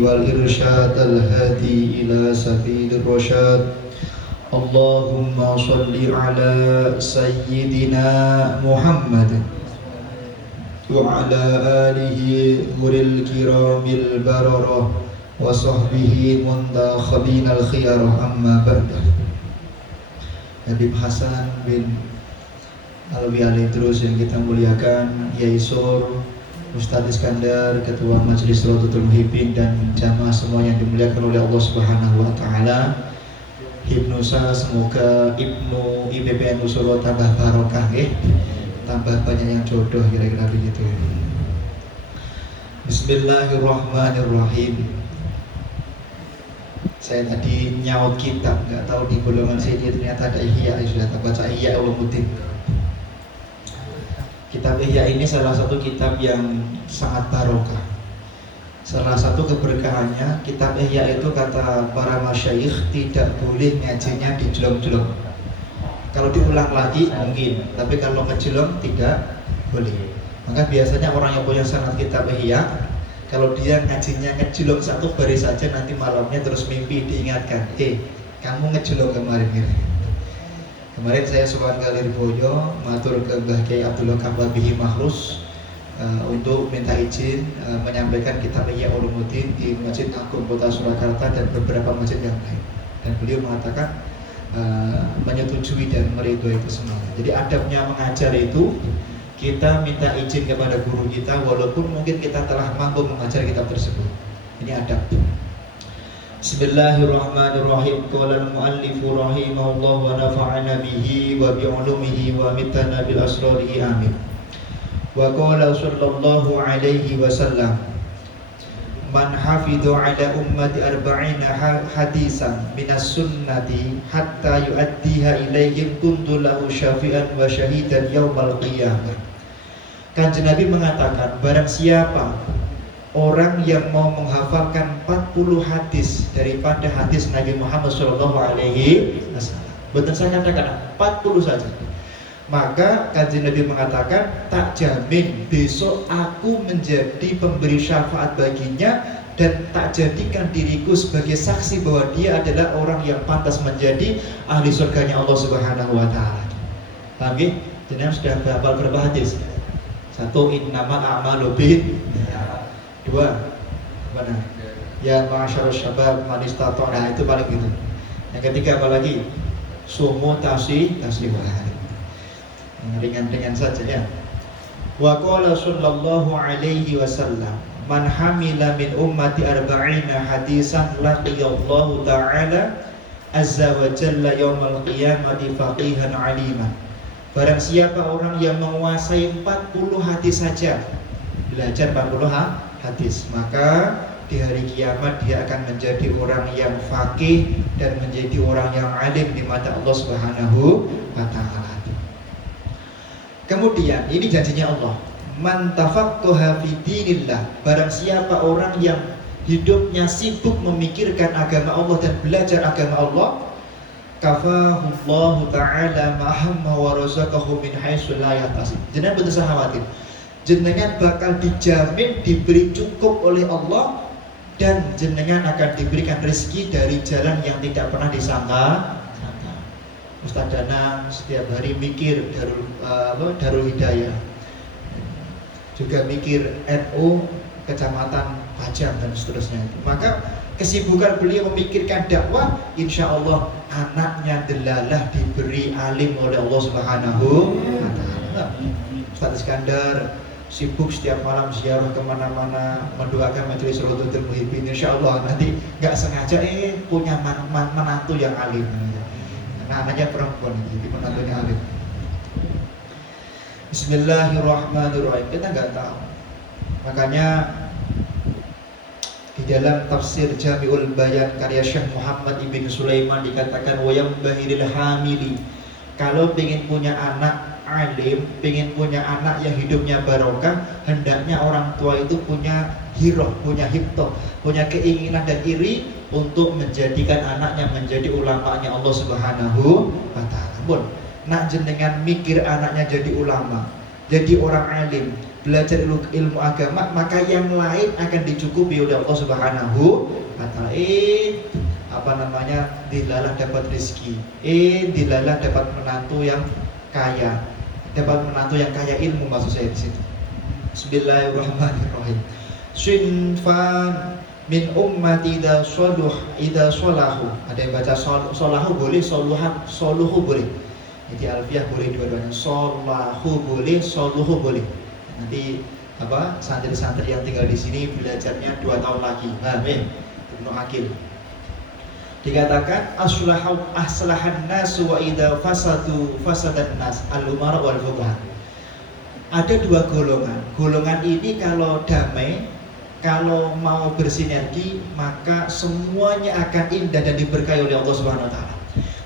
والإرشاد الهادي إلى سبيل الرشاد. اللهم صل على سيدنا محمد وعلى آله غر الكرام البررة وصحبه منتخبين الخيار. أما بعد. Habib Hasan bin Alwi Alidrus yang kita muliakan, Yai Sur, Ustadz Iskandar, Ketua Majelis Rodatul Muhibbin, dan jamaah semua yang dimuliakan oleh Allah Subhanahu wa Ta'ala. Hipnosa, semoga Ibnu IPPNU Solo tambah barokah, tambah banyak yang jodoh, kira-kira begitu. Bismillahirrahmanirrahim. Saya tadi nyaut kitab, nggak tahu di golongan sini ternyata ada Ihya. Sudah baca Ihya Ulumuddin. Kitab Ihya ini salah satu kitab yang sangat barokah. Salah satu keberkahannya, kitab Ihya itu kata para masyayikh tidak boleh ngajinya di jelom-jelom. Kalau diulang lagi mungkin, tapi kalau kejelom tidak boleh. Maka biasanya orang yang punya sanad kitab Ihya, kalau dia ngajinya ngejelom satu baris saja, nanti malamnya terus mimpi diingatkan, kamu ngejelom kemarin gitu. Kemarin saya sowan kali Boyo matur ke Mbah Kiai Abdullah Kababihi Mahrus untuk minta izin menyampaikan kitab Ihya Ulumuddin di Masjid Agung Kota Surakarta dan beberapa masjid yang lain. Dan beliau mengatakan menyetujui dan meridhoi itu semua. Jadi adabnya mengajar itu kita minta izin kepada guru kita walaupun mungkin kita telah mampu mengajar kitab tersebut. Ini adab. Bismillahirrahmanirrahim. Qala al-muallifu rahimahullah wa nafa'ana bihi wa bi'ulumihi wa mitana bil asrarihi amin. Wa qala sallallahu alaihi wasallam, man hafidhu ala ummati arba'ina hadisan minas sunnati hatta yu'addiha ilaihim kuntu lahu syafi'an wa syahidan yaumal qiyamah. Kanjeng Nabi mengatakan, barang siapa orang yang mau menghafalkan 40 hadis daripada hadis Nabi Muhammad SAW, betul saya katakan 40 saja, maka kanjeng Nabi mengatakan, tak jamin besok aku menjadi pemberi syafaat baginya dan tak jadikan diriku sebagai saksi bahwa dia adalah orang yang pantas menjadi ahli surganya Allah Subhanahu wa Ta'ala. Paham ya? Jadi sudah hafal berapa hadis? Satu, innamal a'malu binniyat. Dua, mana? Ya ma'asyarus syabab man istata'. Nah, itu paling gitu. Yang ketiga apa lagi? Sumu tasliwah. Ringan-ringan saja ya. Wa qala sallallahu alaihi wasallam, man hamila min ummati arba'ina hadisan laqiyallahu ta'ala azza wa jalla yaumal qiyamati faqihan aliman. Barang siapa orang yang menguasai 40 hadis saja, belajar 40 hadis, maka di hari kiamat dia akan menjadi orang yang faqih dan menjadi orang yang alim di mata Allah Subhanahu wa Ta'ala. Kemudian ini janjinya Allah, man tafaqqaha fi dinillah, barang siapa orang yang hidupnya sibuk memikirkan agama Allah dan belajar agama Allah, kafahullahu ta'ala mahamma wa razaqahu min haitsu la yahtasib. Jenengan betul usah khawatir, jenengan bakal dijamin diberi cukup oleh Allah dan jenengan akan diberikan rezeki dari jalan yang tidak pernah disangka. Ustaz Danang setiap hari mikir Darul Hidayah, juga mikir NU Kecamatan Pajang dan seterusnya. Maka kesibukan beliau memikirkan dakwah, insya Allah anaknya delalah diberi alim oleh Allah Subhanahu wa Ta'ala. Ustadz Iskandar sibuk setiap malam ziarah kemana-mana mendoakan Majelis Rodatul Muhibbin. Insya Allah nanti nggak sengaja punya menantu yang alim. Nah, anaknya perempuan, jadi menantunya alim. Bismillahirrahmanirrahim. Kita nggak tahu. Makanya di dalam tafsir Jami'ul Bayan karya Syekh Muhammad Ibn Sulaiman dikatakan, wayam bahiril hamili, kalau pengen punya anak alim, pengen punya anak yang hidupnya barokah, hendaknya orang tua itu punya hiroh, punya hibtoh, punya keinginan dan iri untuk menjadikan anaknya menjadi ulamanya Allah Subhanahu wa Ta'ala. Nak jenengan mikir anaknya jadi ulama, jadi orang alim, belajar ilmu agama, maka yang lain akan dicukupi oleh Allah Subhanahu wa taala. Dilalah dapat rezeki, dilalah dapat menantu yang kaya, dapat menantu yang kaya ilmu, maksud saya di situ. Bismillahirrahmanirrahim. Sinfan min ummati idza solahu. Ada yang baca solahu boleh, soluhu boleh. Jadi alfiah boleh dua-duanya. Solahu boleh, soluhu boleh. Nanti santri-santri yang tinggal di sini belajarnya 2 tahun lagi. Amin. Ibnu Akil. Dikatakan aslahan nas wa idza fasadan nas al-umara wal fuqaha. Ada 2 golongan. Golongan ini kalau damai, kalau mau bersinergi, maka semuanya akan indah dan diberkahi oleh Allah Subhanahu wa taala.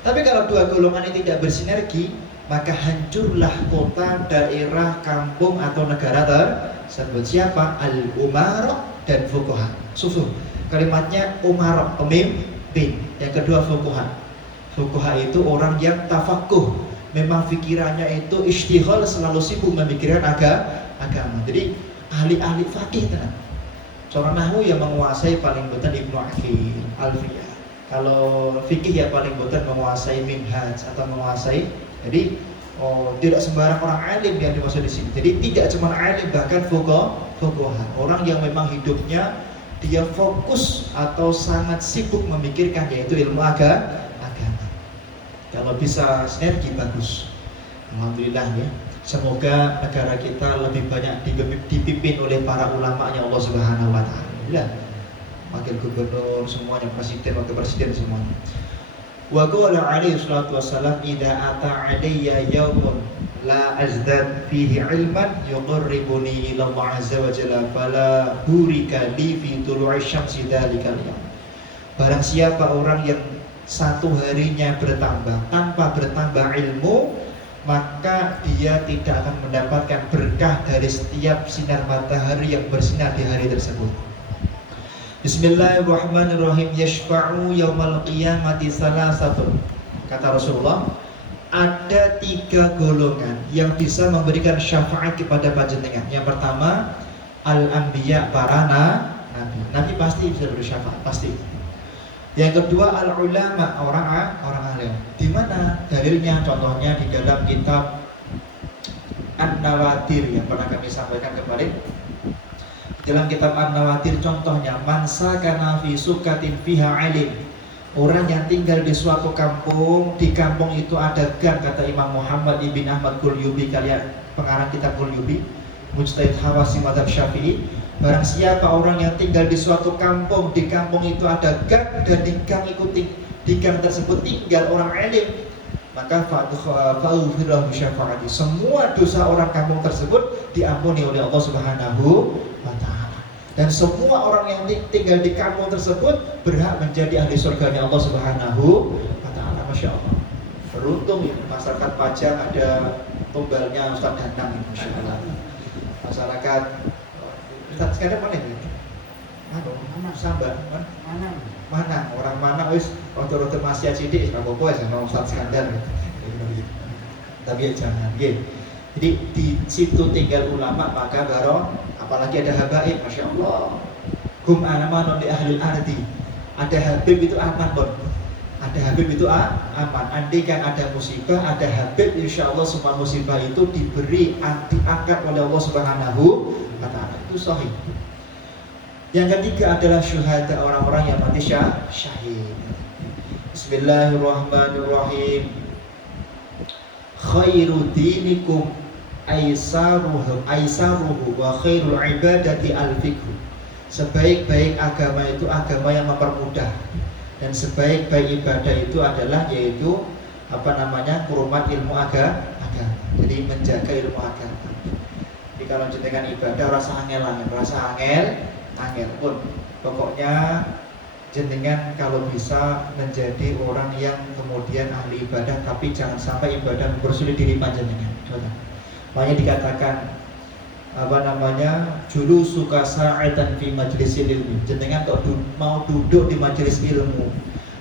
Tapi kalau 2 golongan ini tidak bersinergi, maka hancurlah kota, daerah, kampung atau negara tersebut. Siapa? Al-umara dan fuqaha. Sufuh. Kalimatnya umara, pemimpin. Yang kedua fuqaha. Fuqaha itu orang yang tafakuh, memang pikirannya itu istighol, selalu sibuk memikirkan agama. Jadi ahli-ahli fakih tenan. Cara nahwu yang menguasai paling betul Ibnu Akil, Alfiyah. Kalau fikih ya paling betul menguasai minhaj atau menguasai. Jadi tidak sembarang orang alim yang dimaksud di sini. Jadi tidak cuma alim, bahkan fuqaha. Orang yang memang hidupnya dia fokus atau sangat sibuk memikirkan, yaitu ilmu agama. Kalau bisa sinergi bagus. Alhamdulillah ya. Semoga negara kita lebih banyak dipimpin oleh para ulama-nya Allah Subhanahu wa taala. Wakil gubernur semuanya, presiden, wakil presiden semuanya. Wa qala alaihi salatu wassalam idza ata alayya yaumun la azdad fihi ilman yuqarribuni ila Allah azza wa jalla fala burika li fi tulu'i syamsi dzalikal yaum. Barang siapa orang yang satu harinya bertambah tanpa bertambah ilmu, maka dia tidak akan mendapatkan berkah dari setiap sinar matahari yang bersinar di hari tersebut. Bismillahirrahmanirrahim. Yashfa'u yaumal qiyamati salasatun. Kata Rasulullah, ada 3 golongan yang bisa memberikan syafaat kepada panjenengan. Yang pertama, al-anbiya, para nabi. Nabi pasti bisa beri syafaat, pasti. Yang kedua, al-ulama, orang alim. Di mana dalilnya? Contohnya di dalam kitab An-Nawatir yang pernah kami sampaikan kemarin. Dalam kitab An-Nawatir contohnya, man sakana fi sukatin fiha alim. Orang yang tinggal di suatu kampung, di kampung itu ada gang, kata Imam Muhammad ibn Ahmad Qulyubi, kalian pengarang kitab Qulyubi, mujtahid Hawasi Madzhab Syafi'i. Barang siapa orang yang tinggal di suatu kampung, di kampung itu ada gang, dan di gang tersebut tinggal orang alim, maka fa'ufirahu syafaati. Semua dosa orang kampung tersebut diampuni oleh Allah Subhanahu wa ta'ala. Dan semua orang yang tinggal di kampung tersebut berhak menjadi ahli surganya Allah Subhanahu wa ta'ala. Masya Allah. Beruntung ya, masyarakat Pajang ada tumbalnya Ustaz Danang ini, Masya Allah. Masyarakat Ustaz sekarang mana ini? Sambar, mana? Orang mana wis rotor-rotor masih acidik, nggak apa-apa ya sama Ustaz Skandar. Tapi ya jangan, ya. Jadi di situ tinggal ulama, maka baron, apalagi ada habaib, Masya Allah. Hum amanun di ahli ardi. Ada habib itu aman, bon. Ada habib itu aman. Andai kan ada musibah, ada habib, insya Allah semua musibah itu diangkat oleh Allah Subhanahu wa ta'ala. Itu sahih. Yang ketiga adalah syuhada, orang-orang yang mati syahid. Bismillahirrahmanirrahim. Khairu dinikum aisaruhu wa khairul ibadati al-fikru. Sebaik-baik agama itu agama yang mempermudah, dan sebaik-baik ibadah itu adalah yaitu kurmat ilmu agama. Jadi menjaga ilmu agama. Jadi kalau jenengan ibadah rasa angel pun, pokoknya jenengan kalau bisa menjadi orang yang kemudian ahli ibadah, tapi jangan sampai ibadah mempersulit diri panjenengan. Makanya dikatakan julu suka sa'atan fi majlisil ilmi. Jenengan kok mau duduk di majelis ilmu,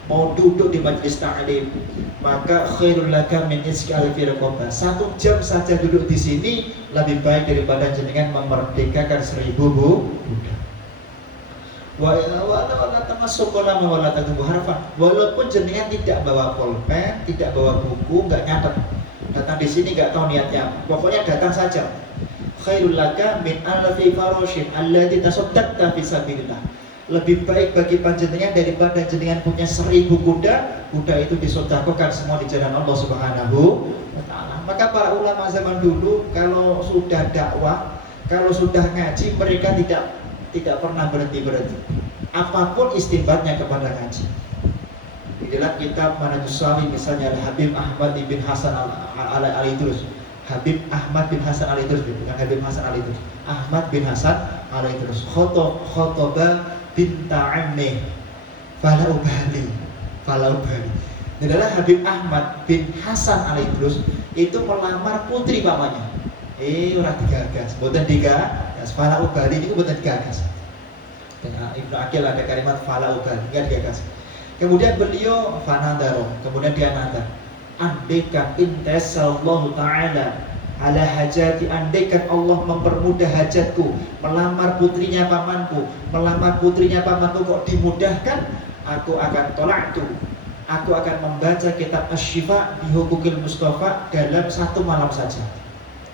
mau duduk di majelis ta'lim, maka khairul laka min isqal fi raqabah. 1 jam saja duduk di sini lebih baik daripada jenengan memerdekakan 1000 budak. Walaupun jenengan tidak bawa pulpen, tidak bawa buku, nggak nyatet, datang di sini nggak tahu niatnya, pokoknya datang saja. Khairul laka min alfi farashin allati tasaddaqta fi sabilillah. Lebih baik bagi panjenengan daripada jenengan punya 1000 kuda, kuda itu disedekahkan semua di jalan Allah Subhanahu wa taala. Maka para ulama zaman dulu kalau sudah dakwah, kalau sudah ngaji, mereka tidak pernah berhenti. Apapun istinbatnya kepada ngaji. Di dalam kitab Manhajus Shalih misalnya Habib Ahmad bin Hasan al-Idrus. Habib Ahmad bin Hasan al-Idrus, bukan Habib Hasan al-Idrus. Ahmad bin Hasan al-Idrus. Khotoba binta ammi fala ubali. Ini adalah Habib Ahmad bin Hasan al-Idrus itu melamar putri pamannya. Orang digagas, bukan digagas. Fala ubali itu bukan digagas. Ibnu Aqil ada kalimat fala ubali, enggak digagas. Kemudian beliau fanadaro, kemudian dia nadar. Andaikan intasallahu ta'ala ala hajati, andaikan Allah mempermudah hajatku, melamar putrinya pamanku kok dimudahkan, aku akan tolaktu, aku akan membaca kitab Asy-Syifa bi Huquqil Mustafa dalam 1 malam saja.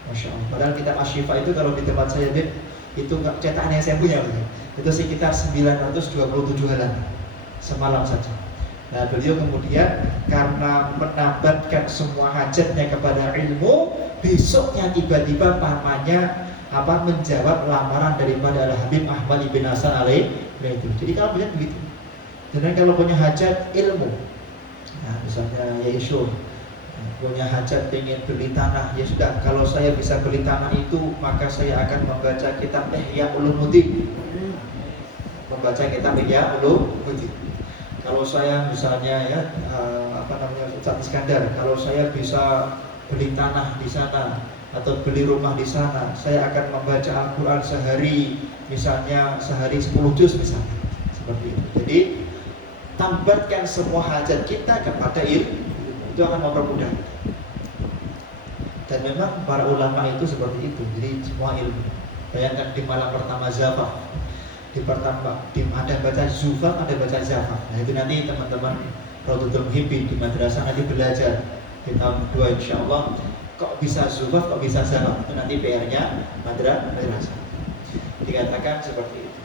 Masya Allah. Padahal kitab Asy-Syifa itu kalau di tempat saya itu cetakan yang saya punya, itu sekitar 927 halaman semalam saja. Nah, beliau kemudian karena menambatkan semua hajatnya kepada ilmu, besoknya tiba-tiba pamannya menjawab lamaran daripada Al-Habib Ahmad bin Hasan al-Idrus. Jadi kalau lihat begitu. Dan kalau punya hajat ilmu, nah misalnya Yaisyur punya hajat pengen beli tanah, ya sudah, kalau saya bisa beli tanah itu maka saya akan membaca kitab Ihya Ulumuddin. Membaca kitab Ihya Ulumuddin. Kalau saya misalnya Ustaz Iskandar, kalau saya bisa beli tanah di sana atau beli rumah di sana, saya akan membaca Al-Quran sehari 10 juz misalnya, seperti itu. Jadi tambatkan semua hajat kita kepada ilmu, itu akan mempermudah. Dan memang para ulama itu seperti itu, jadi semua ilmu. Bayangkan di malam pertama Zafaf, ada baca Zufaf, ada baca Zafaf. Nah itu nanti teman-teman Raudhatul Muhibbin di madrasah nanti belajar di tahun 2 insya Allah. Kok bisa Zufaf, kok bisa Zafaf, itu nanti PR-nya madrasah. Dikatakan seperti itu.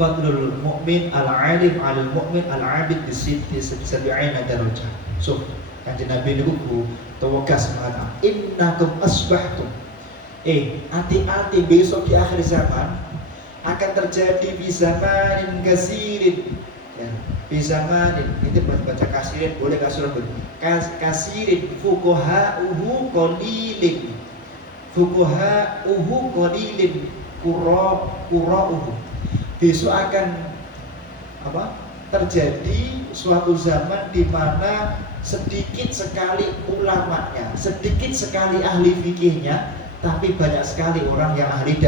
Fadlul mu'min al-alim alal mu'min al-abid bisiddi sab'ina darajah. So, Kanjeng Nabi niku tewagas mengatakan innakum asbahtum. Hati-hati besok di akhir zaman akan terjadi bizamanin kasirin, ya, bizamanin itu baca kasirin, boleh kasirin boleh, kasirin fuqaha'uhu qalilin, fuqaha'uhu qalilin, qura'uhu. Besok akan terjadi suatu zaman di mana sedikit sekali ulamanya, sedikit sekali ahli fikihnya, tapi banyak sekali orang yang ahli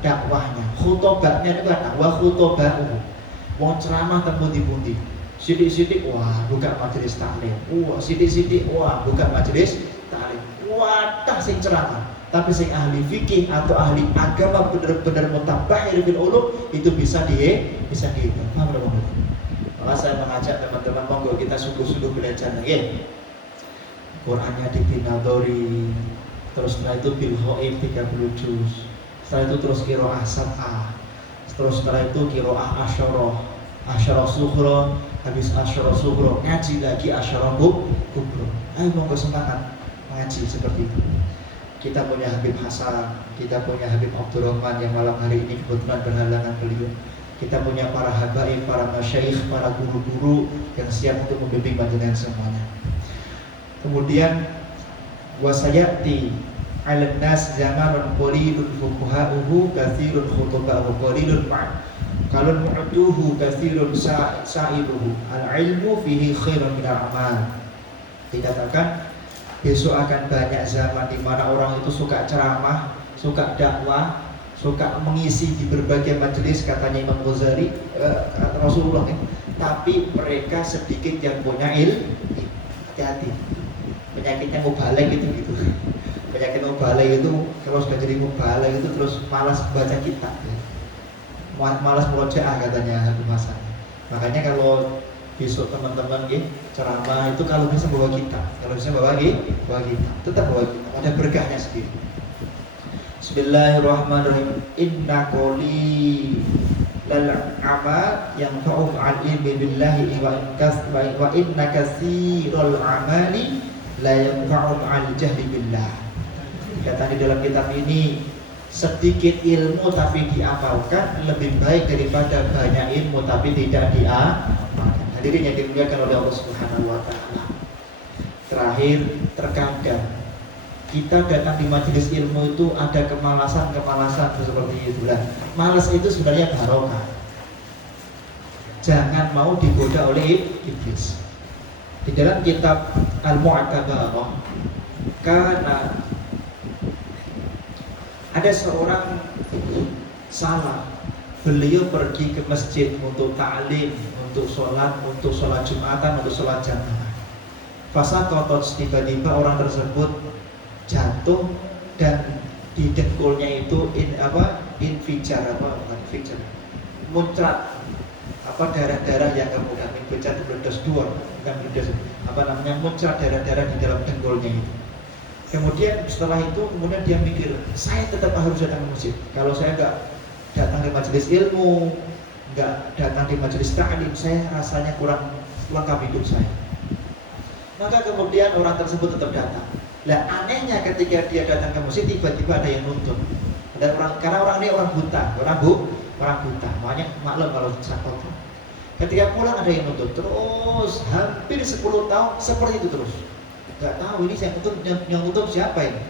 dakwahnya. Khutobahnya itu dakwah khutobah. Wong ceramah tempundi-pundi. Sidik-sidik wah buka majelis taklim. Sidik-sidik wah buka majelis taklim. Wadah sing ceramah. Tapi sing ahli fikih atau ahli agama benar-benar mutabakhir bil ulum itu bisa dihitung. Paham belum? Maka saya mengajak teman-teman monggo kita sungguh-sungguh belajar nggih. Qur'annya dipinadori. Terus setelah itu bil ghaib 30 juz. Setelah itu terus qiraah sab'ah. Terus setelah itu qiraah asyarah sughra, habis asyarah sughra ngaji lagi asyarah kubra. Ayo monggo semangat ngaji seperti itu. Kita punya Habib Hasan, kita punya Habib Abdurrahman yang malam hari ini kebetulan berhalangan beliau. Kita punya para habaib, para masyayikh, para guru-guru yang siap untuk membimbing panjenengan semuanya. Kemudian wasayati 'alan nas zamanun qalilun fuqaha'uhu katsirun khutba'uhu qalilun qalun mu'tuhu katsirun sa'iluhu al-ilmu fihi khairun min al-amal. Dikatakan besok akan banyak zaman di mana orang itu suka ceramah, suka dakwah, suka mengisi di berbagai majelis, katanya Imam Ghazali, kata Rasulullah, tapi mereka sedikit yang punya ilmu. Hati-hati, penyakitnya mau balik gitu. Penyakit mubalai itu kalau sudah jadi mubalai itu terus malas baca kitab ya. Malas murojaah katanya Habib Hasan. Makanya kalau besok teman-teman ceramah itu kalau bisa bawa kitab, kalau bisa bawa kitab, tetap bawa kitab, ada berkahnya sendiri. Bismillahirrahmanirrahim. Inna qoli lal amal yang fa'u al ilmi billahi wa inna katsirul amali la yanfa'u al jahli billah. Kata di dalam kitab ini, sedikit ilmu tapi diamalkan lebih baik daripada banyak ilmu tapi tidak diamalkan. Hadirin yang dimuliakan oleh Allah Subhanahu wa taala. Terakhir, terkadang kita datang di majelis ilmu itu ada kemalasan seperti itu lah. Malas itu sebenarnya barokah. Jangan mau digoda oleh iblis. Di dalam kitab Al-Mu'tabarah, karena ada seorang salaf, beliau pergi ke masjid untuk ta'lim, untuk sholat Jumatan, untuk sholat jamaah. Fasaqatat, tiba-tiba orang tersebut jatuh dan di dengkulnya itu muncrat darah-darah yang kemudian infijar itu meledos dua, bukan meledos, muncrat darah-darah di dalam dengkulnya itu. Kemudian setelah itu kemudian dia mikir, saya tetap harus datang ke masjid. Kalau saya nggak datang di majelis ilmu, nggak datang di majelis ta'lim, saya rasanya kurang lengkap hidup saya. Maka kemudian orang tersebut tetap datang. Lah anehnya ketika dia datang ke masjid, tiba-tiba ada yang nuntun. Karena orang ini orang buta, makanya maklum kalau sakot. Ketika pulang ada yang nuntun, terus hampir 10 tahun seperti itu terus. Gak tahu ini yang nuntun siapa ini.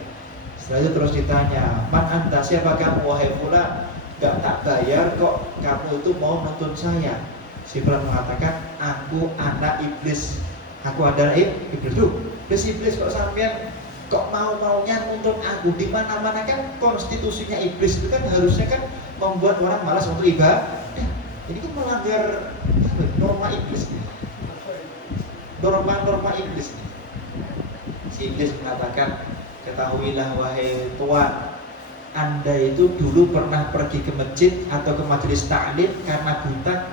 Setelah itu terus ditanya, man anta, siapa kamu wahai fulan? Gak tak bayar kok kamu itu mau nuntun saya. Si fulan mengatakan, aku anak iblis. Aku adalah iblis. Iblis kok sampean kok mau-maunya nuntun aku. Di mana-mana kan konstitusinya iblis itu kan harusnya kan membuat orang malas untuk ibadah. Ini kan melanggar norma iblis. Norma iblis. Si iblis mengatakan, ketahuilah wahai tuan, Anda itu dulu pernah pergi ke masjid atau ke majelis ta'lim karena buta,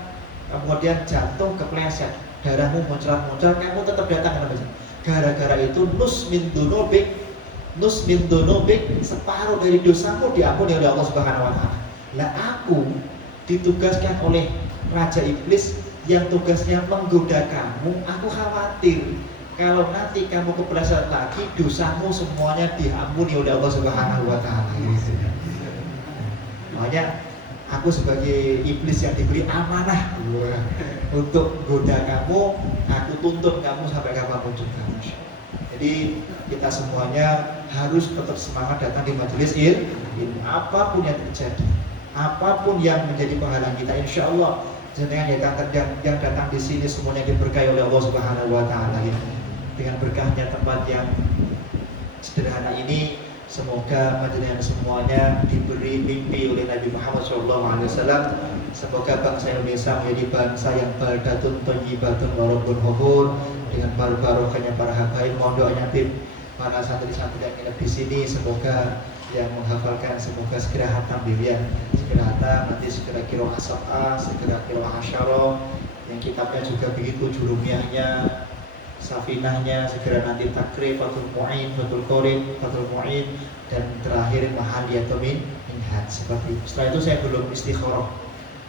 kemudian jatuh kepleset, darahmu muncrat, kamu tetap datang ke masjid. Gara-gara itu nus min dunubik, separuh dari dosamu diampuni oleh Allah Subhanahu wa taala. Lah aku ditugaskan oleh raja iblis yang tugasnya menggoda kamu. Aku khawatir kalau nanti kamu kepleset lagi, dosamu semuanya diampuni oleh Allah Subhanahu wa taala. Makanya aku sebagai iblis yang diberi amanah untuk goda kamu, aku tuntut kamu sampai kapanpun juga. Jadi kita semuanya harus tetap semangat datang di majelis ilmu. Apapun yang terjadi, apapun yang menjadi penghalang kita, insya Allah jenengan yang datang di sini semuanya diberkahi oleh Allah Subhanahu wa taala. Dengan berkahnya tempat yang sederhana ini, semoga majelis semuanya diberi mimpi oleh Nabi Muhammad SAW. Semoga bangsa Indonesia menjadi bangsa yang baldatun thayyibatun walaupun hubur, dengan barokahnya para habaib. Mohon doanya para santri-santri yang ada di sini, semoga yang menghafalkan semoga segera hatam segera hatam, nanti segera qiraah sab'ah, segera qiraah asyara, yang kitabnya juga begitu, jurumiahnya, safinahnya, segera nanti takrib, fathul mu'in, fathul qorib, fathul mu'in, dan terakhir mahali atau minhaj seperti itu. Setelah itu saya belum istikharah.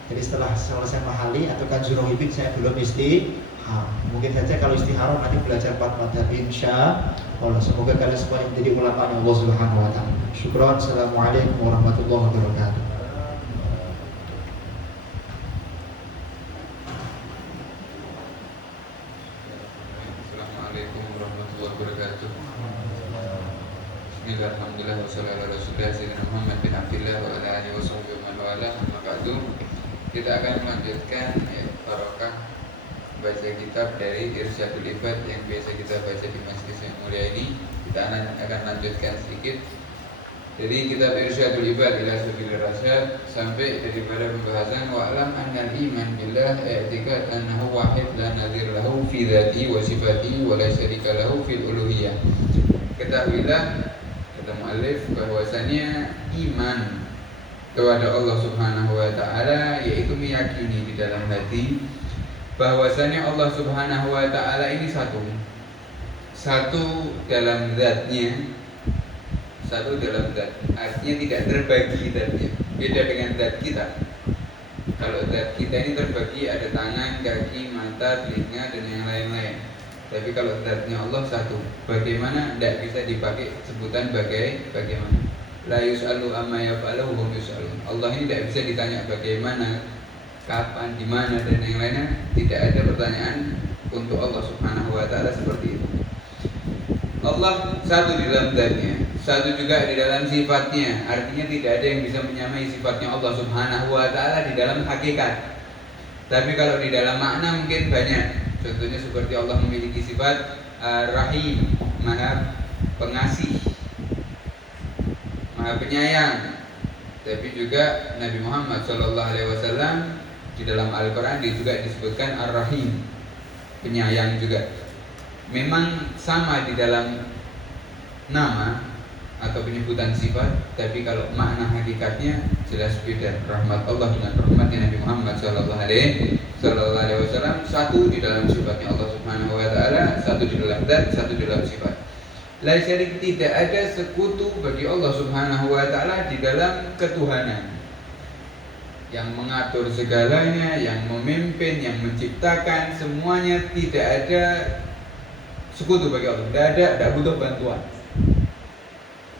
Jadi setelah selesai mahali atau kanzul hibib saya belum istikharah. Mungkin saja kalau istikharah nanti belajar 4 madhab insyaallah. Semoga kalian semua menjadi ulama Allah Subhanahu wa taala. Syukran. Assalamualaikum warahmatullahi wabarakatuh. Alhamdulillah wassalatu ala rasulillah sayyidina Muhammad bin Abdillah wa ala alihi washabbihi wa man wala. Amma ba'du. Kita akan melanjutkan barokah baca kitab dari Irsyadul Ibad yang biasa kita baca di majelis yang mulia ini. Kita akan lanjutkan sedikit dari kitab Irsyadul Ibad ila sabilir rasyad sampai daripada pembahasan wa alam annal iman billah i'tiqad annahu wahid la nadhir lahu fi dzatihi wa sifatihi wa la syarika lahu fil uluhiyah. Ketahuilah, kata muallif bahwasannya iman kepada Allah Subhanahu wa taala yaitu meyakini di dalam hati bahwasannya Allah Subhanahu wa taala ini satu dalam zatnya, satu dalam zat, artinya tidak terbagi zatnya. Beda dengan zat kita. Kalau zat kita ini terbagi, ada tangan, kaki, mata, telinga dan yang lain-lain. Tapi kalau zatnya Allah satu, bagaimana? Tidak bisa dipakai sebutan bagaimana. La yus'alu amma yaf'alu hum yus'alun. Allah ini tidak bisa ditanya bagaimana, kapan, di mana dan yang lainnya. Tidak ada pertanyaan untuk Allah Subhanahu wa taala seperti itu. Allah satu di dalam zatnya, satu juga di dalam sifatnya. Artinya tidak ada yang bisa menyamai sifatnya Allah Subhanahu wa taala di dalam hakikat. Tapi kalau di dalam makna mungkin banyak. Contohnya seperti Allah memiliki sifat Rahim, Maha Pengasih, Maha Penyayang. Tapi juga Nabi Muhammad SAW di dalam Al-Quran juga disebutkan Ar-Rahim, penyayang juga. Memang sama di dalam nama atau penyebutan sifat, tapi kalau makna hakikatnya jelas beda. Rahmat Allah dengan rahmatnya Nabi Muhammad SAW, satu di dalam sifatnya Allah Subhanahu wa taala, satu di dalam zat, satu di dalam sifat. La syarik, tidak ada sekutu bagi Allah Subhanahu wa taala di dalam ketuhanan. Yang mengatur segalanya, yang memimpin, yang menciptakan semuanya, tidak ada sekutu bagi Allah. Tidak butuh bantuan.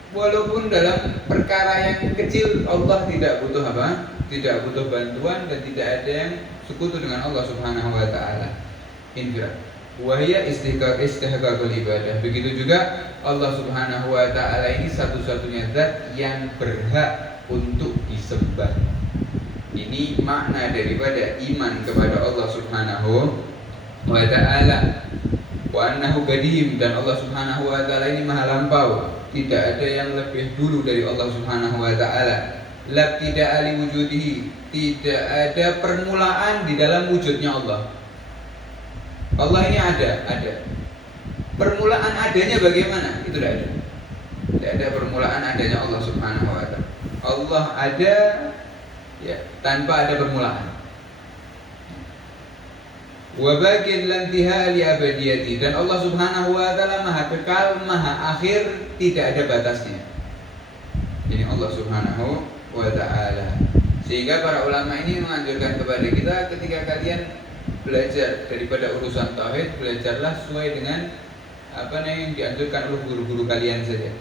Walaupun dalam perkara yang kecil Allah tidak butuh apa? Tidak butuh bantuan dan tidak ada yang sekutu dengan Allah Subhanahu wa taala. Infirad. Wahya istihqaqul ibadah. Begitu juga Allah Subhanahu wa taala ini satu-satunya zat yang berhak untuk disembah. Ini makna daripada iman kepada Allah Subhanahu wa taala. Wa annahu qadim, dan Allah Subhanahu wa taala ini maha lampau. Tidak ada yang lebih dulu dari Allah Subhanahu wa taala. La tidak ali wujudihi, tidak ada permulaan di dalam wujudnya Allah. Allah ini ada. Permulaan adanya bagaimana? Itu tidak ada. Tidak ada permulaan adanya Allah Subhanahu wa taala. Allah ada ya tanpa ada permulaan. Wa baqin lan intihal abadiyati, dan Allah Subhanahu wa taala maha kekal, maha akhir, tidak ada batasnya. Ini Allah Subhanahu wa taala. Sehingga para ulama ini menganjurkan kepada kita ketika kalian belajar daripada urusan tauhid, belajarlah sesuai dengan apa yang dianjurkan oleh guru-guru kalian saja.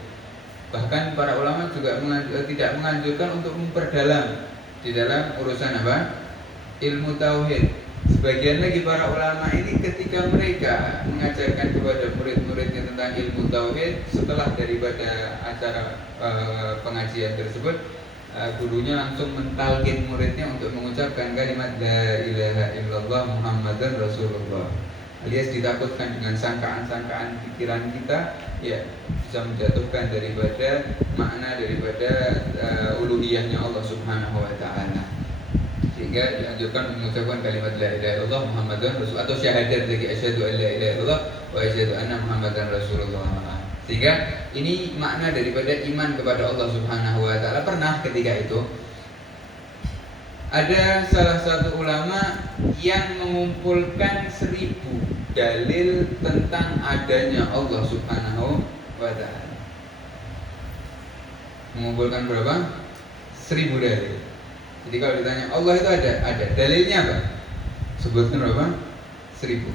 Bahkan para ulama juga tidak menganjurkan untuk memperdalam di dalam urusan apa? Ilmu tauhid. Sebagian lagi para ulama ini ketika mereka mengajarkan kepada murid-muridnya tentang ilmu tauhid, setelah daripada acara pengajian tersebut, gurunya langsung mentalkin muridnya untuk mengucapkan kalimat la ilaha illallah Muhammadan Rasulullah, alias ditakutkan dengan sangkaan-sangkaan pikiran kita, ya bisa menjatuhkan daripada makna daripada uluhiyahnya Allah Subhanahu wa taala. Sehingga dianjurkan mengucapkan kalimat la ilaha illallah Muhammadan Rasul, atau syahadat lagi, asyhadu an la ilaha illallah wa asyhadu anna Muhammadan Rasulullah. Sehingga ini makna daripada iman kepada Allah Subhanahu wa taala. Pernah ketika itu ada salah satu ulama yang mengumpulkan 1000 dalil tentang adanya Allah Subhanahu wa taala. Mengumpulkan berapa? 1000 dalil. Jadi kalau ditanya Allah itu ada. Dalilnya apa? Sebutkan berapa? 1000.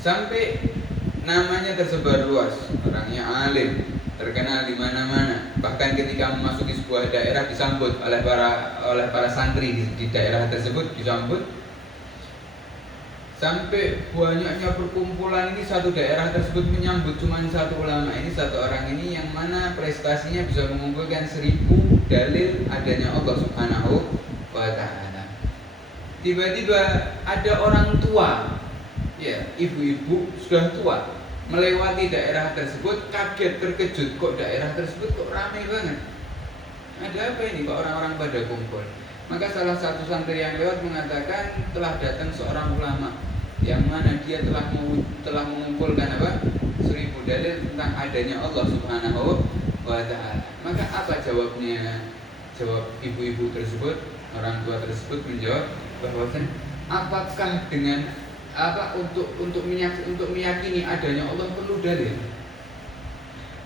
Sampai namanya tersebar luas, orangnya alim, terkenal di mana-mana. Bahkan ketika memasuki sebuah daerah disambut oleh para santri di daerah tersebut, disambut. Sampai banyaknya perkumpulan ini, satu daerah tersebut menyambut cuma satu ulama ini, satu orang ini, yang mana prestasinya bisa mengumpulkan 1000 dalil adanya Allah Subhanahu wa taala. Tiba-tiba ada orang tua, ya ibu-ibu sudah tua, melewati daerah tersebut, kaget, terkejut, kok daerah tersebut kok ramai banget. Ada apa ini, kok orang-orang pada kumpul? Maka salah satu santri yang lewat mengatakan telah datang seorang ulama yang mana dia telah mengumpulkan apa? 1000 dalil tentang adanya Allah Subhanahu wa ta'ala. Maka apa jawabnya? Jawab ibu-ibu tersebut, orang tua tersebut menjawab bahwasanya apakah dengan untuk meyakini adanya Allah perlu dalil?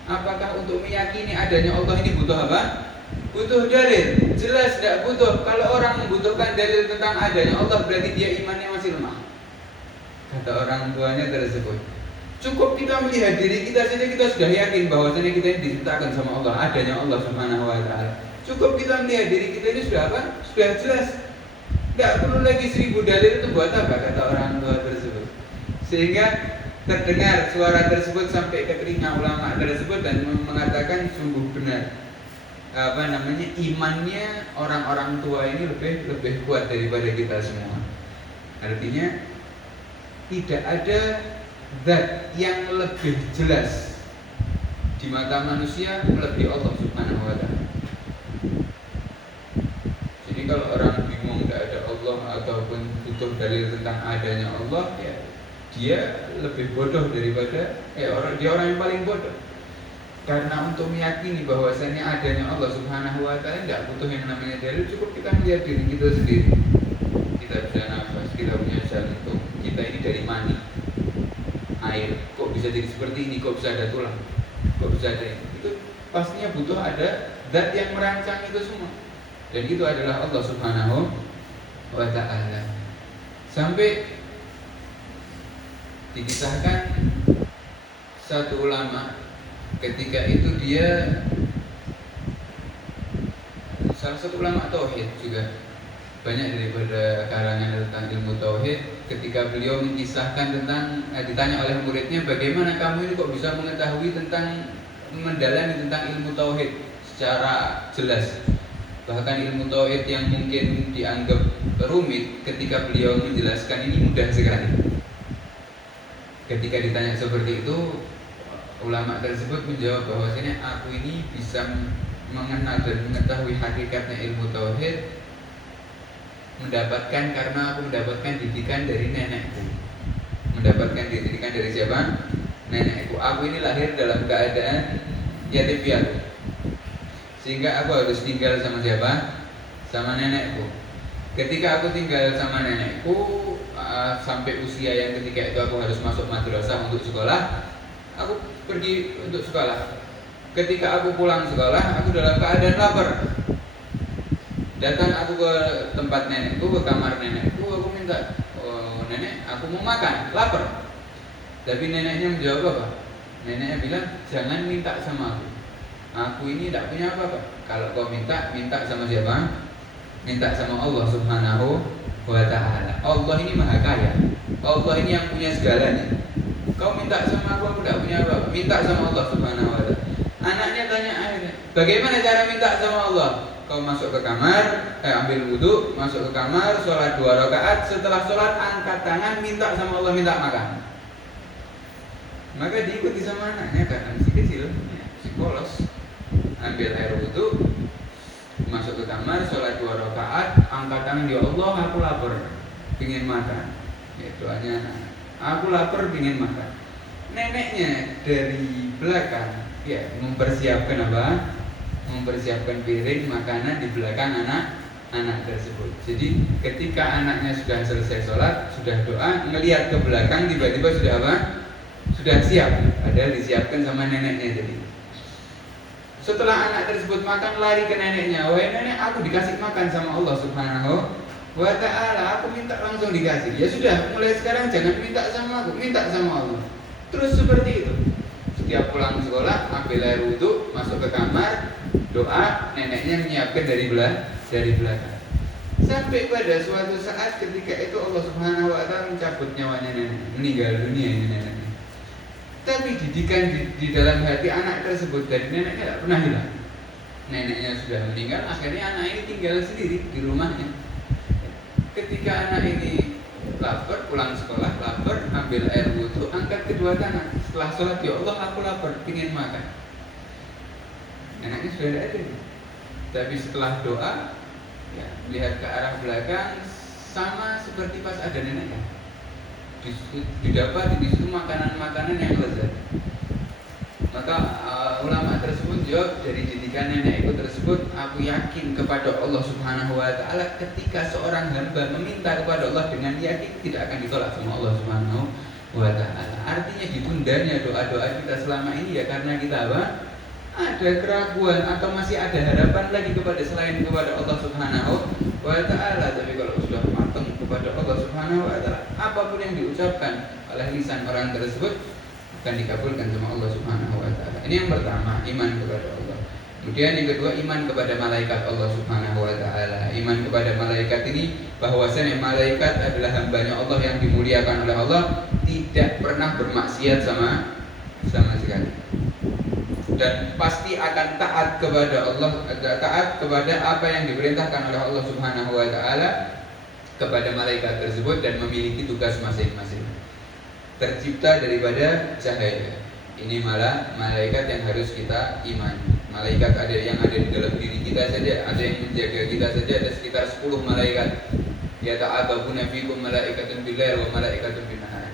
Apakah untuk meyakini adanya Allah ini butuh apa? Butuh dalil. Jelas tidak butuh. Kalau orang membutuhkan dalil tentang adanya Allah, berarti dia imannya masih lemah. Kata orang tuanya tersebut. Cukup kita melihat diri kita saja, kita sudah yakin bahwasanya kita ini diciptakan sama Allah, adanya Allah Subhanahu wa ta'ala. Cukup kita melihat diri kita ini sudah apa? Sudah jelas. Tidak perlu lagi 1000 dalil. Itu buat apa? Kata orang tua tersebut. Sehingga terdengar suara tersebut sampai ke telinga ulama tersebut dan mengatakan sungguh benar. Imannya orang-orang tua ini lebih kuat daripada kita semua. Artinya tidak ada zat yang lebih jelas di mata manusia melebihi Allah Subhanahu wa ta'ala. Jadi kalau orang bingung tidak ada Allah ataupun butuh dalil tentang adanya Allah, ya dia lebih bodoh daripada dia orang yang paling bodoh. Karena untuk meyakini bahwasanya adanya Allah Subhanahu wa ta'ala tidak butuh yang namanya dalil, cukup kita melihat diri kita sendiri. Kita bisa nafas, kita punya jantung, kita ini dari mani, air, kok bisa jadi seperti ini, kok bisa ada tulang, kok bisa ada ini. Itu pastinya butuh ada zat yang merancang itu semua. Dan itu adalah Allah Subhanahu wa ta'ala. Sampai dikisahkan satu ulama ketika itu dia salah satu ulama tauhid juga, banyak daripada karangan tentang ilmu tauhid. Ketika beliau mengisahkan tentang ditanya oleh muridnya, bagaimana kamu ini kok bisa mengetahui tentang mendalami tentang ilmu tauhid secara jelas, bahkan ilmu tauhid yang mungkin dianggap rumit, ketika beliau menjelaskan ini mudah sekali. Ketika ditanya seperti itu, ulama tersebut menjawab bahwasanya aku ini bisa mengenal dan mengetahui hakikatnya ilmu tauhid karena aku mendapatkan didikan dari nenekku. Mendapatkan didikan dari siapa? Nenekku. Aku ini lahir dalam keadaan yatim piatu, sehingga aku harus tinggal sama siapa? Sama nenekku. Ketika aku tinggal sama nenekku sampai usia yang ketika itu aku harus masuk madrasah untuk sekolah, aku pergi untuk sekolah. Ketika aku pulang sekolah, aku dalam keadaan lapar. Datang aku ke tempat nenekku, ke kamar nenekku, aku minta, oh, nenek, aku mau makan, lapar. Tapi neneknya menjawab apa? Neneknya bilang, jangan minta sama aku. Aku ini tidak punya apa-apa. Kalau kau minta sama siapa? Minta sama Allah Subhanahu wa ta'ala. Allah ini maha kaya. Allah ini yang punya segalanya. Kau minta sama aku tidak punya apa-apa. Minta sama Allah Subhanahu wa ta'ala. Anaknya tanya akhirnya, bagaimana cara minta sama Allah? Kau masuk ke kamar, ambil wudhu, masuk ke kamar, sholat 2 rakaat. Setelah sholat angkat tangan, minta sama Allah, minta makan. Maka diikuti sama anaknya karena masih kecil, si polos. Ambil air wudhu, masuk ke kamar, sholat 2 rakaat, angkat tangan, ya Allah, aku lapar, ingin makan. Ya, doanya anak, aku lapar, ingin makan. Neneknya dari belakang, ya, mempersiapkan apa? Mempersiapkan piring makanan di belakang anak tersebut. Jadi ketika anaknya sudah selesai sholat, sudah doa, ngelihat ke belakang, tiba-tiba sudah apa? Sudah siap, padahal disiapkan sama neneknya. Jadi setelah anak tersebut makan, lari ke neneknya, wahai nenek, aku dikasih makan sama Allah Subhanahu wa ta'ala, aku minta langsung dikasih. Ya sudah, mulai sekarang jangan minta sama aku, minta sama Allah. Terus seperti itu. Setiap pulang sekolah, ambil air wudhu, masuk ke kamar, doa, neneknya menyiapkan dari belakang. Sampai pada suatu saat ketika itu Allah Subhanahu wa ta'ala mencabut nyawanya nenek, meninggal dunia ini neneknya. Tapi didikan di dalam hati anak tersebut dari neneknya tidak pernah hilang. Neneknya sudah meninggal, akhirnya anak ini tinggal sendiri di rumahnya. Ketika anak ini lapar, pulang sekolah lapar, ambil air wudhu, angkat kedua tangan. Setelah sholat, ya Allah, aku lapar, ingin makan. Neneknya sudah tidak ada. Tapi setelah doa, ya, melihat ke arah belakang, sama seperti pas ada neneknya. Didapat di situ makanan-makanan yang lezat. Maka ulama tersebut jawab, dari didikan nenekku tersebut, aku yakin kepada Allah Subhanahu wa taala. Ketika seorang hamba meminta kepada Allah dengan yakin, tidak akan ditolak sama Allah Subhanahu wa taala. Artinya ditundanya doa-doa kita selama ini ya karena kita apa? Ada keraguan atau masih ada harapan lagi kepada selain kepada Allah Subhanahu wa taala. Tapi kalau sudah matang kepada Allah Subhanahu wa taala, apapun yang diucapkan oleh lisan orang tersebut akan dikabulkan sama Allah Subhanahu wa taala. Ini yang pertama, iman kepada Allah. Kemudian yang kedua, iman kepada malaikat Allah Subhanahu wa taala. Iman kepada malaikat ini bahwasanya malaikat adalah hambanya Allah yang dimuliakan oleh Allah, tidak pernah bermaksiat sama sekali. Dan pasti akan taat kepada Allah, taat kepada apa yang diperintahkan oleh Allah Subhanahu wa taala kepada malaikat tersebut dan memiliki tugas masing-masing. Tercipta daripada cahaya. Ini malah malaikat yang harus kita imani. Malaikat ada yang ada di dalam diri kita saja, ada yang menjaga kita saja, ada sekitar 10 malaikat. Yata'aqabuna fikum malaikatun bil-laili wa malaikatun bin-nahar.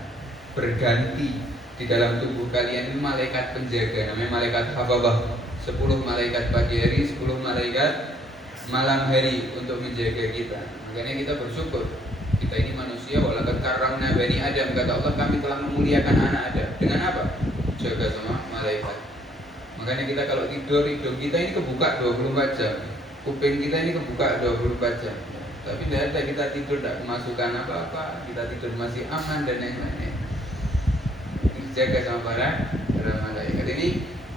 Berganti di dalam tubuh kalian ini malaikat penjaga, namanya malaikat hafazah. 10 malaikat pagi hari, 10 malaikat malam hari untuk menjaga kita. Makanya kita bersyukur. Kita ini manusia, walaqad karramna bani Adam, kata Allah, kami telah memuliakan anak Adam. Dengan apa? Jaga sama malaikat. Makanya kita kalau tidur, hidung kita ini kebuka 24 jam. Kuping kita ini kebuka 24 jam. Tapi tidak ada kita tidur tidak kemasukan apa-apa, kita tidur masih aman dan lain-lain. Dijaga sama para malaikat. Ini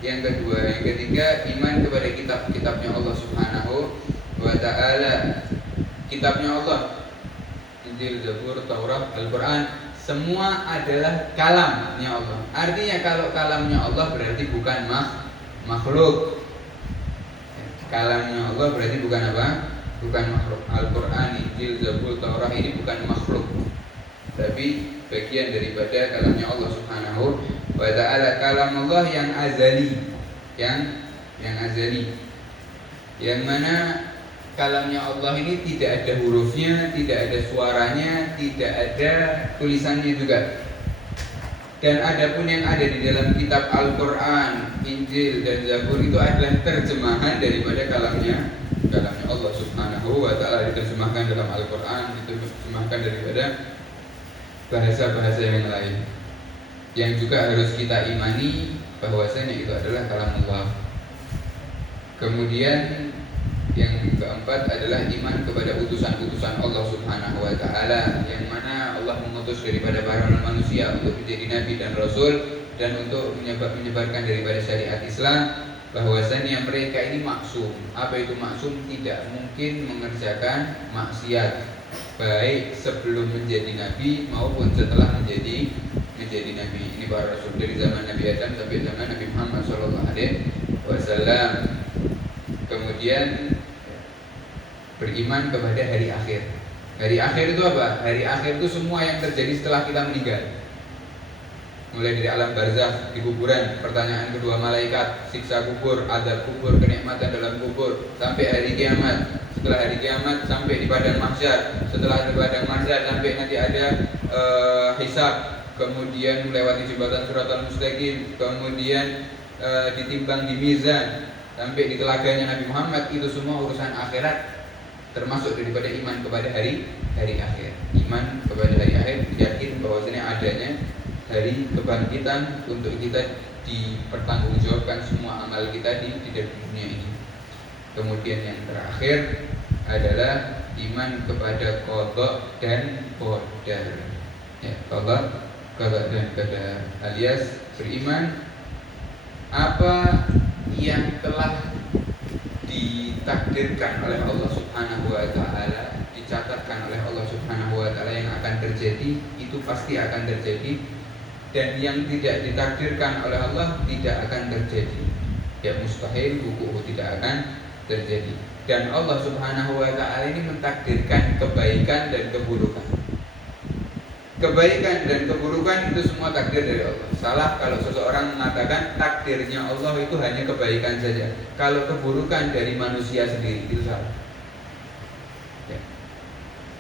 yang kedua. Yang ketiga, iman kepada kitab-kitabnya Allah Subhanahu wa taala. Kitabnya Allah, Injil, Zabur, Taurat, Al-Quran, semua adalah kalamnya Allah. Artinya kalau kalamnya Allah berarti bukan makhluk. Kalamnya Allah berarti bukan apa? Bukan makhluk. Al-Quran, Injil, Zabur, Taurat ini bukan makhluk, tapi bagian daripada kalamnya Allah Subhanahu wa ta'ala. Kalam Allah yang azali, yang azali, yang mana kalamnya Allah ini tidak ada hurufnya, tidak ada suaranya, tidak ada tulisannya juga. Dan adapun yang ada di dalam kitab Al-Quran, Injil dan Zabur itu adalah terjemahan daripada kalamnya Allah Subhanahu wa ta'ala. Diterjemahkan dalam Al-Quran, diterjemahkan daripada bahasa-bahasa yang lain, yang juga harus kita imani bahwasanya itu adalah kalam Allah. Kemudian yang keempat adalah iman kepada utusan-utusan Allah Subhanahu wa ta'ala, yang mana Allah mengutus daripada para manusia untuk menjadi nabi dan rasul dan untuk menyebarkan daripada syariat Islam, bahwasanya mereka ini maksum. Apa itu maksum? Tidak mungkin mengerjakan maksiat, baik sebelum menjadi nabi maupun setelah menjadi nabi. Ini para rasul dari zaman Nabi Adam sampai zaman Nabi Muhammad SAW. Kemudian beriman kepada hari akhir. Hari akhir itu apa? Hari akhir itu semua yang terjadi setelah kita meninggal. Mulai dari alam barzakh, di kuburan, pertanyaan kedua malaikat, siksa kubur, azab kubur, kenikmatan dalam kubur, sampai hari kiamat. Setelah hari kiamat sampai di padang mahsyar. Setelah di padang mahsyar sampai nanti ada hisab, kemudian melewati jembatan Shiratal Mustaqim, kemudian ditimbang di mizan, sampai di telaganya Nabi Muhammad. Itu semua urusan akhirat, termasuk daripada iman kepada hari akhir. Iman kepada hari akhir, yakin bahwasanya adanya hari kebangkitan untuk kita dipertanggungjawabkan semua amal kita di dunia ini. Kemudian yang terakhir adalah iman kepada qada dan qadar. Ya, qada dan qadar, alias beriman apa yang telah ditakdirkan oleh Allah Subhanahu wa ta'ala, dicatatkan oleh Allah Subhanahu wa ta'ala yang akan terjadi, itu pasti akan terjadi. Dan yang tidak ditakdirkan oleh Allah tidak akan terjadi. Ya mustahil, wuqu'u, tidak akan terjadi. Dan Allah Subhanahu wa ta'ala ini mentakdirkan kebaikan dan keburukan. Kebaikan dan keburukan itu semua takdir dari Allah. Salah kalau seseorang mengatakan takdirnya Allah itu hanya kebaikan saja. Kalau keburukan dari manusia sendiri, itu salah. Ya.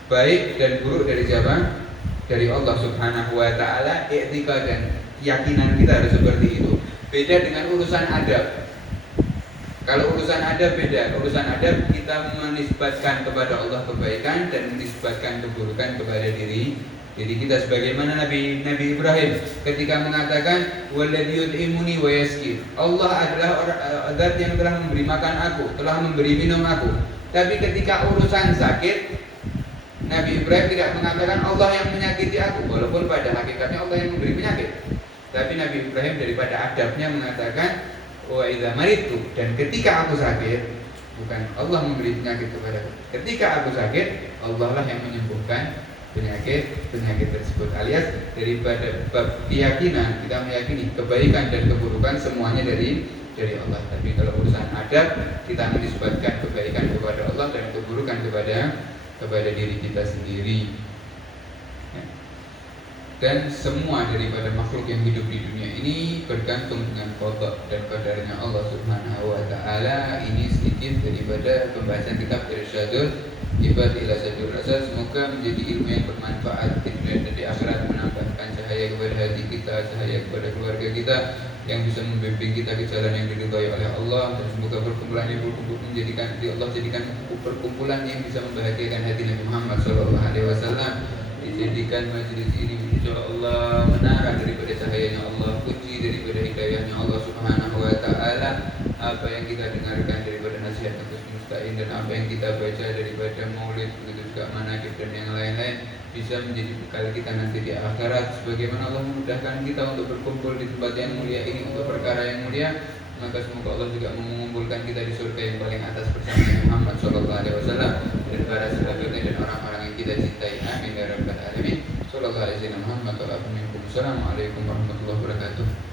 Baik dan buruk dari siapa? Dari Allah Subhanahu wa ta'ala. I'tiqadan, keyakinan kita harus seperti itu. Beda dengan urusan adab. Kalau urusan adab beda. Urusan adab kita menisbatkan kepada Allah kebaikan dan menisbatkan keburukan kepada diri kita, sebagaimana Nabi Ibrahim ketika mengatakan walladzi yut'imuni wa yasqi. Allah adalah zat yang telah memberi makan aku, telah memberi minum aku. Tapi ketika urusan sakit, Nabi Ibrahim tidak mengatakan Allah yang menyakiti aku, walaupun pada hakikatnya Allah yang memberi penyakit. Tapi Nabi Ibrahim daripada adabnya mengatakan wa idza maritu, dan ketika aku sakit, bukan Allah memberi penyakit kepadaku. Ketika aku sakit, Allah lah yang menyembuhkan penyakit tersebut. Alias daripada bab keyakinan, kita meyakini kebaikan dan keburukan semuanya dari Allah. Tapi kalau urusan adab, kita menisbatkan kebaikan kepada Allah dan keburukan kepada diri kita sendiri. Dan semua daripada makhluk yang hidup di dunia ini bergantung dengan qada dan qadarnya Allah Subhanahu wa taala. Ini sedikit daripada pembahasan kitab Irsyadul Ibad ila Sadur Rasa. Semoga menjadi ilmu yang bermanfaat di dunia dan di akhirat, menambahkan cahaya kepada hati kita, cahaya kepada keluarga kita, yang bisa membimbing kita ke jalan yang diridhai oleh Allah. Dan semoga perkumpulan ini menjadikan Allah jadikan perkumpulan yang bisa membahagiakan hati Nabi Muhammad SAW. Dijadikan majelis ini insyaallah menara daripada cahayanya Allah, kunci daripada hidayahnya Allah Subhanahu wa taala. Apa yang kita dengarkan daripada nasihat Gus Mustaqim dan apa yang kita baca daripada maulid, begitu juga manaqib dan yang lain-lain, bisa menjadi bekal kita nanti di akhirat. Sebagaimana Allah memudahkan kita untuk berkumpul di tempat yang mulia ini untuk perkara yang mulia, maka semoga Allah juga mengumpulkan kita di surga yang paling atas bersama Muhammad SAW dan para sahabatnya dan orang-orang yang kita cintai. Amin ya rabbal alamin. Sallallahu alaihi wasallam. Assalamualaikum warahmatullahi wabarakatuh.